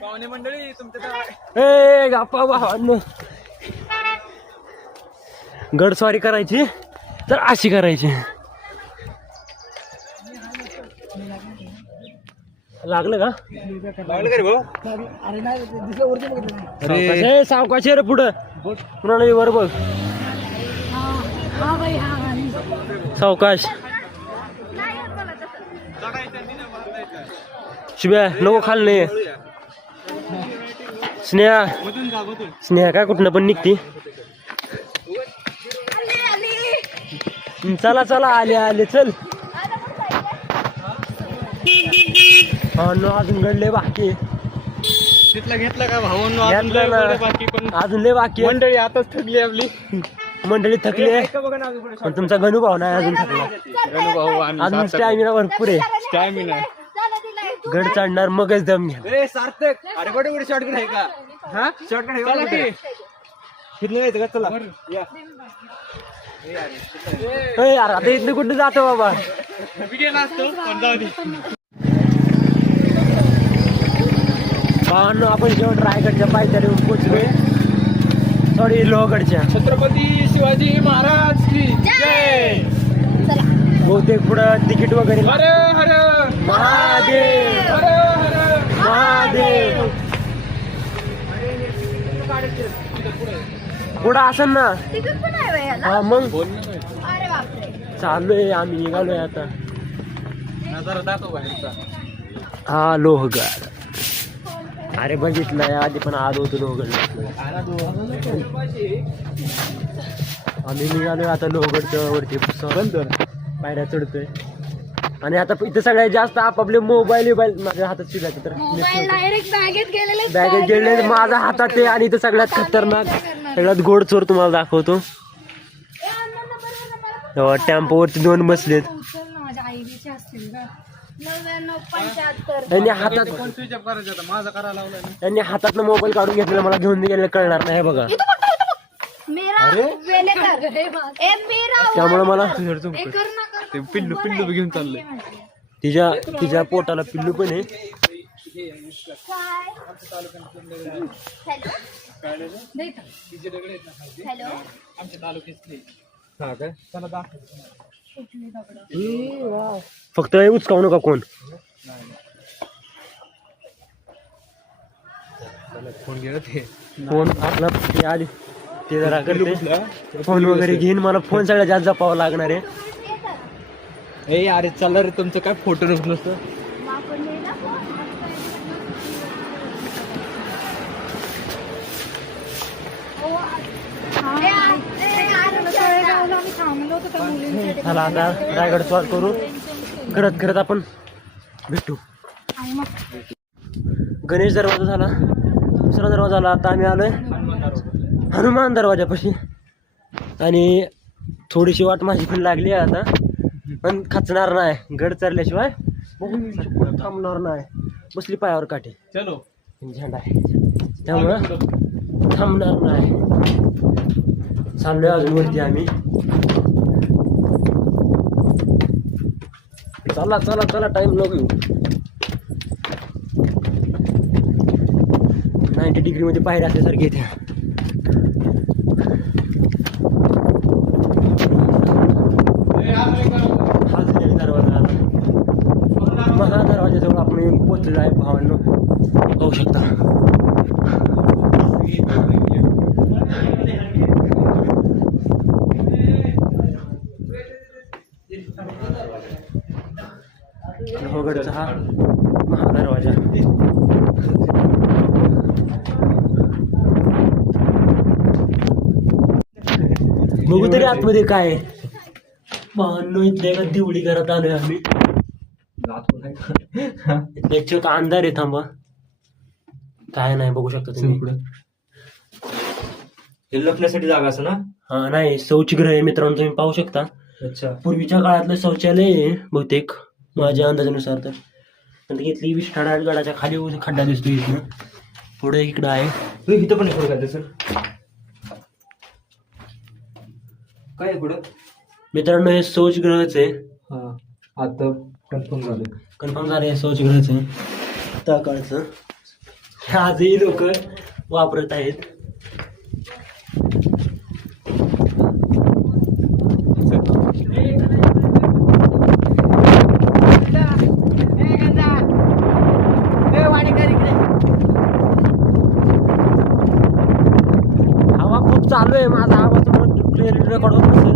पाहुणे मंडळी तुमच्या ए गप्पा भावांनो, गडस्वारी करायची तर अशी करायची. लागलं का? लागलं का रे भाऊ? अरे सावकाश रे पुढं कुणाला वर बघ. सावकाश शिव्या नको खाल्ले. स्नेहा काय कुठनं पण निघती. चला चला आले आले चल. हा न अजून घडले बाकी. तिथला घेतला का भावांनो? बाकी पण अजून लय बाकी. मंडळी आताच थकली आपली. मंडळी थकली आहे पण तुमचा गणूभाव नाही अजून थकला. अजून स्टॅमिना भरपूर आहे. स्टॅमिना गड चढणार मगच दम घ्या. सार्थक अरे बडे बडे शॉर्टकट आहे का? हा शॉर्टकट आहे फिरलं जायचं का? चला या. यार आता इथलं कुठं जातो बाबा. भावांनो आपण शेवट रायगडच्या पायथ्याला पोहोचलोय. सॉरी लोहगडच्या. छत्रपती शिवाजी महाराज की जय. बहुतेक पुढं तिकीट वगैरे. हर हर महादेव हर हर महादेव पुढं असेल ना. हा मग चाललोय आम्ही निघालोय आता. नजारा दाखव बाहेरचा. हा लोहगड. अरे बघितलंय आधी पण आलो होतो लोहगड. आम्ही निघालोय आता लोहगडच्या वरती पायऱ्या चढतोय. आणि आता इथे सगळ्यात जास्त आपापले मोबाईल माझ्या हातात शिजायचे तर बॅगेत गेलेले माझ्या हातात आहे. आणि इथे सगळ्यात खतरनाक सगळ्यात गोड चोर तुम्हाला दाखवतो. टेम्पोवरती 2 बसलेत. त्यांनी हातात स्विच ऑफ करायचं होतं माझा करायला लावला. त्यांनी हातातनं मोबाईल काढून घेतलेला मला घेऊन गेलेलं कळणार नाही. बघा त्यामुळे मला ते पिल्लू पिल्लू घेऊन चाललंय. तिच्या पोटाला पिल्लू पण आहे. फक्त उचकावू नका कोण. फोन आपला ते आली ते जरा करते. फोन वगैरे घेईन. मला फोन सगळ्यात जास्त जपावं लागणार आहे. ए अरे चला रे तुमचं काय फोटो नसतं. चला आता रायगड स्वार करू. करत करत आपण भेटू. गणेश दरवाजा झाला. दुसरा दरवाजा झाला. आता आम्ही आलोय हनुमान दरवाजापाशी. आणि थोडीशी वाट माझी पण लागली आहे आता. पण खचणार नाही. गड चढल्याशिवाय थांबणार नाही. बसली पायावर काठी. चलो झेंडा आहे त्यामुळं थांबणार नाही. चाललोय अजून वरती आम्ही. चला चला चला टाइम नको घेऊ. 90 डिग्री मध्ये पायऱ्या असल्यासारखे येते. हा दरवाजाजवळ आपण पोहोचलेलो आहे भावांनो. पाहू शकता. लोहगडचा हा महादरवाजा. बघू तरी आतमध्ये काय भावांनो. इथल्या एका दिवडी घरात आलोय आम्ही. त्याच्यात अंधार आहे. थांबा काय नाही बघू शकता तुम्ही. पुढे हे लपण्यासाठी जागा असं ना. हा नाही शौचगृह आहे मित्रांनो. तुम्ही पाहू शकता. अच्छा पूर्वीच्या काळातलं शौचालय आहे बहुतेक माझ्या अंदाजानुसार. तर घेतली विष्ठाडा गडाच्या खाली खड्डा दिसतो इथनं. पुढे इकडं आहे. इथं पण काय सर काय पुढं मित्रांनो हे शौचगृहच आहे. हा आता कन्फर्म झाले शौचगृहाचं तळकाळचं आजही लोक वापरत आहेत. हवा खूप चालू आहे. माझा आवाज क्लिअरली रेकॉर्ड होत नसेल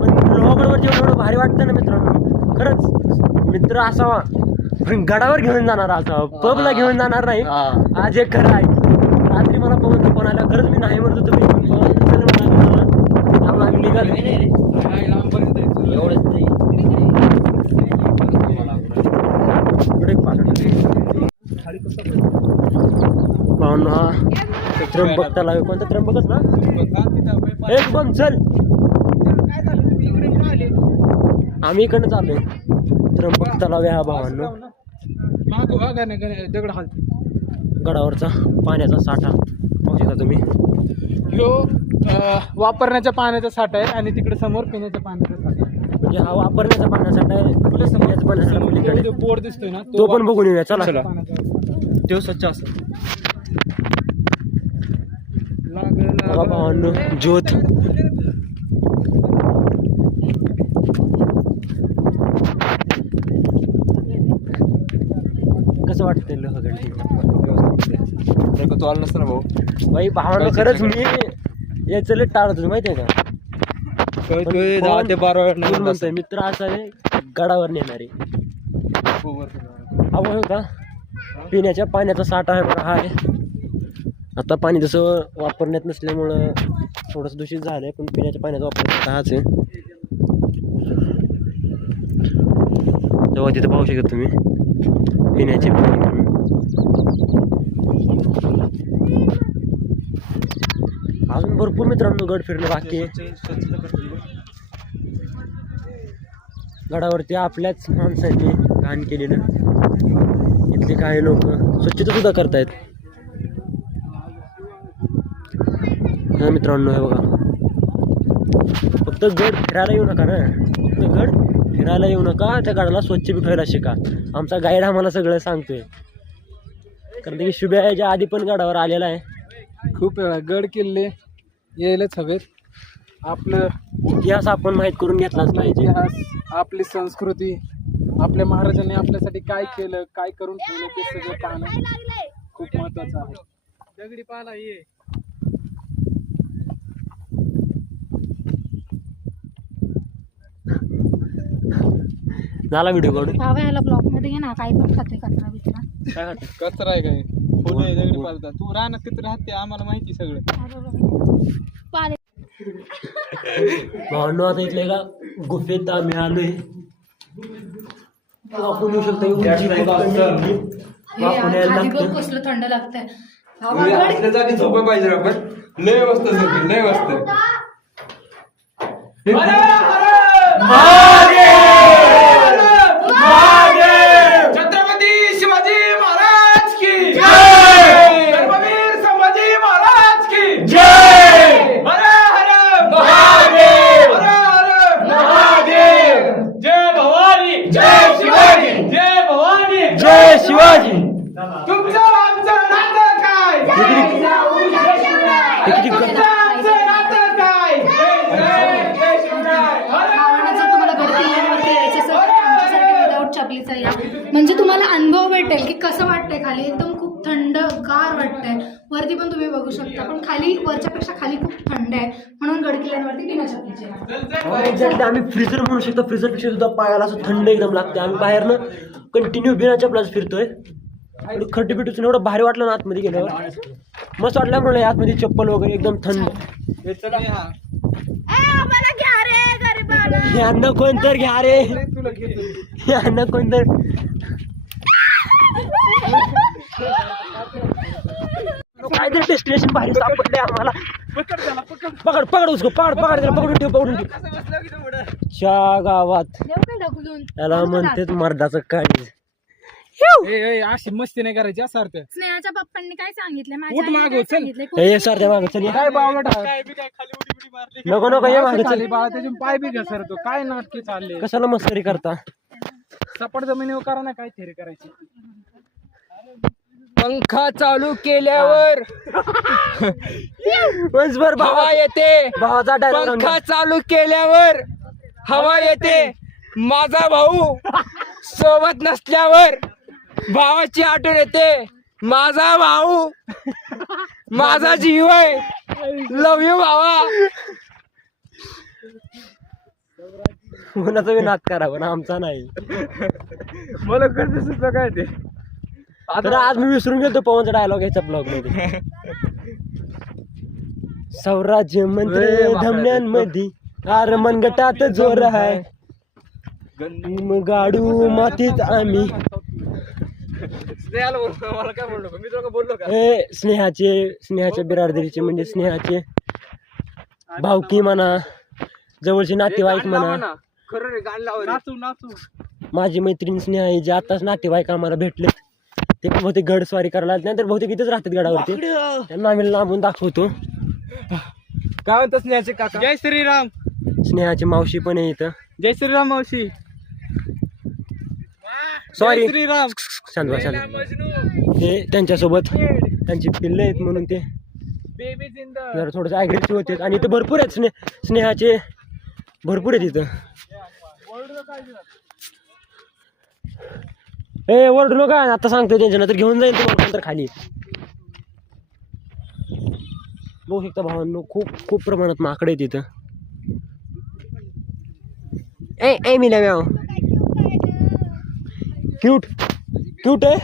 पण लोहगडवर जेवढं भारी वाटतं ना मित्रांनो, खरंच मित्र असावा पण गडावर घेऊन जाणार असावा, पबला घेऊन जाणार नाही. आज एक खरं आहे. रात्री मला पवन फोन आला, खरंच मी नाही म्हणतो तुम्ही आम्ही निघालो. भावना हा त्र्यंबक तलाव. कोणता त्र्यंबकच ना एक बघ चल. आम्ही इकडनं चाललोय. त्र्यंबक तलाव आहे हा भावांनो. गडावरचा पाण्याचा साठा बघू शकता तुम्ही. ह्यो वापरण्याच्या पाण्याचा साठा आहे आणि तिकडे समोर पिण्याच्या पाण्याचा साठा आहे. म्हणजे हा वापरण्याचा पाण्यासाठी आहे, पिण्याच्या पाण्यासाठी पलीकडे जो बोर्ड दिसतोय ना तो पण बघून येऊया. चला तो स्वच्छ असेल. बघा भावांनो ज्योत. कसं वाटतंय लोहगड? तो आला नसतं ना भाऊ. बाई भावांनो खरंच मी याचं लय टाळत होतो माहितीये का. 10 ते 12 वेळ नाही म्हणतोय मित्र असावे गडावर नेणारे. हा होता पिण्याच्या पाण्याचा साठा आहे बघा. हा आहे. आता पाणी जसं वापरण्यात नसल्यामुळं थोडंसं दूषित झालंय पण पिण्याच्या पाण्याचा वापर हाच आहे. तेव्हा तिथं पाहू शकता तुम्ही पिण्याचे पाणी. अजून भरपूर मित्रांनो गड फिरणं बाकी आहे. गडावरती आपल्याच माणसांनी घाण केलेलं. इथले काही लोक स्वच्छता सुद्धा करतायत. हा मित्रांनो हे बघा. फक्त गड फिरायला येऊ नका ना, फक्त गड फिरायला येऊ नका, त्या गडाला स्वच्छ बी ठेवायला शिका. आमचा गाईड आम्हाला सगळं सांगतोय. कारण की शुभ्या याच्या आधी पण गडावर आलेला आहे. खूप वेळा. गड किल्ले यायलाच हवेत. आपलं इतिहास आपण माहीत करून घेतलाच पाहिजे. इतिहास, आपली संस्कृती, आपल्या महाराजांनी आपल्यासाठी काय केलं, काय करून ठेवलं ते सगळं पाहणं खूप महत्वाचं आहे. दगडी पाला ये. झाला व्हिडिओ काढून. याला ब्लॉक मध्ये घे ना. काय पण खाते कचरा बिचरा. काय करते? कचरा आहे काय? फुलं आहे, दगडी पालता. तू राहणार तिथे राहते, आम्हाला माहिती सगळं. भावंडो आता इथले का गुफेत आम्ही आलोय. आपण येऊ शकतो. कसलं थंड लागतंय. जागी झोपाय पाहिजे आपण. लय वाजता झोपी, लय वाजता. छत्रपती शिवाजी महाराज की जय. धर्मवीर संभाजी महाराज की जय. हर हर महादेव. हर हर महादेव. जय भवानी. जय शिवाजी. जय भवानी. जय शिवाजी. तुमचं आमचं नातं काय? तुमचं आमचं नातं काय? जय जय शिवराय. जर तुम्हाला गड किल्ल्यांवरती यायचं असेल तर आमच्यासारख्या विदाऊट चपलीचा या. म्हणजे तुम्हाला अनुभव भेटेल की कसं वाटतंय. खाली एकदम खूप थंड गार वाटतंय. वरती पण तुम्ही बघू शकता पण खाली वरच्यापेक्षा खाली खूप थंड आहे. म्हणून गड किल्ल्यांवरती बिना चपलीचे या. एक्झॅक्टली आम्ही फ्रीजर म्हणू शकतो. फ्रीजर पेक्षा सुद्धा पायाला असं थंड एकदम लागते. आम्ही बाहेरनं कंटिन्यू बिना चपलाच फिरतोय. खड्डे बिटून एवढं भारी वाटलं ना आतमध्ये गेल्यावर. मस्त वाटलं म्हणून आतमध्ये चप्पल वगैरे एकदम थंड. यांना कोणतर घ्या रे. यांना कोणतर. काहीतरी डेस्टिनेशन भारी सापडले आम्हाला. पकड पकड उसको पकड पकड त्याला पकडून ठेव पकडून ठेव. च्या गावात त्याला म्हणतेच मर्दाचं काय. अशी मस्ती नाही करायची असं अर्थ. स्नेहाच्या पप्पांनी काय सांगितलं उठ मागं, चल. हे सर त्या मागं चल. काय बावळट नको नको ये मागं चल. बाळा त्याचे पाय बी घसरतो. काय नाटके चालले. कशाला मस्करी करता. सपाट जमिनीवर करा ना काय थेरी करायची. पंखा चालू केल्यावर वंशभर हवा येते. भावाचा डायलॉग पंखा चालू केल्यावर हवा येते. माझा भाऊ सोबत नसल्यावर भावाची आठवण येते. माझा भाऊ माझा जीव आहे. लव यू भावा. कोणाचा बी नाद करा पण आमचा नाही. मला कसं सुद्धा काय ते तर आज मी विसरून गेलो पवनचा डायलॉग याच्या ब्लॉग मध्ये. स्वराज्य मंत्र धमन्यांमध्ये आर मनगटात जोर आहे. गाडू मातीत आम्ही. मला काय बोललो मी तुला बोललो का? हे स्नेहाच्या बिरादरीचे म्हणजे स्नेहाचे भावकी म्हणा, जवळचे नातेवाईक म्हणा. खरं रे गाण लावा. नाचू नाचू. माझी मैत्रीण स्नेहा आहे, जे आताच नातेवाईक आम्हाला भेटले ते बहुतेक गडस्वारी करायला नंतर बहुतेक इथेच राहतात गडावरती. त्यांना आम्ही लांबून दाखवतो. काय म्हणतात स्नेहाचे काका? जय श्रीराम. स्नेहाची मावशी पण आहे इथं. जय श्रीराम मावशी. सॉरी जय श्रीराम. शांत बसा, शांत बसा. ते त्यांच्यासोबत त्यांची पिल्ले आहेत म्हणून ते बेबी जिंद. जरा थोडंसं ॲग्रेसिव्ह होते. आणि इथं भरपूर आहेत स्नेहाचे भरपूर आहेत इथं. ए ओरडू नका आता सांगतो त्यांच्या नंतर घेऊन जाईल तुम्हाला नंतर खाली. बघू शकता भावांनो खूप प्रमाणात माकडे आहेत इथं. ए मिल्या म्याव क्यूट आहे.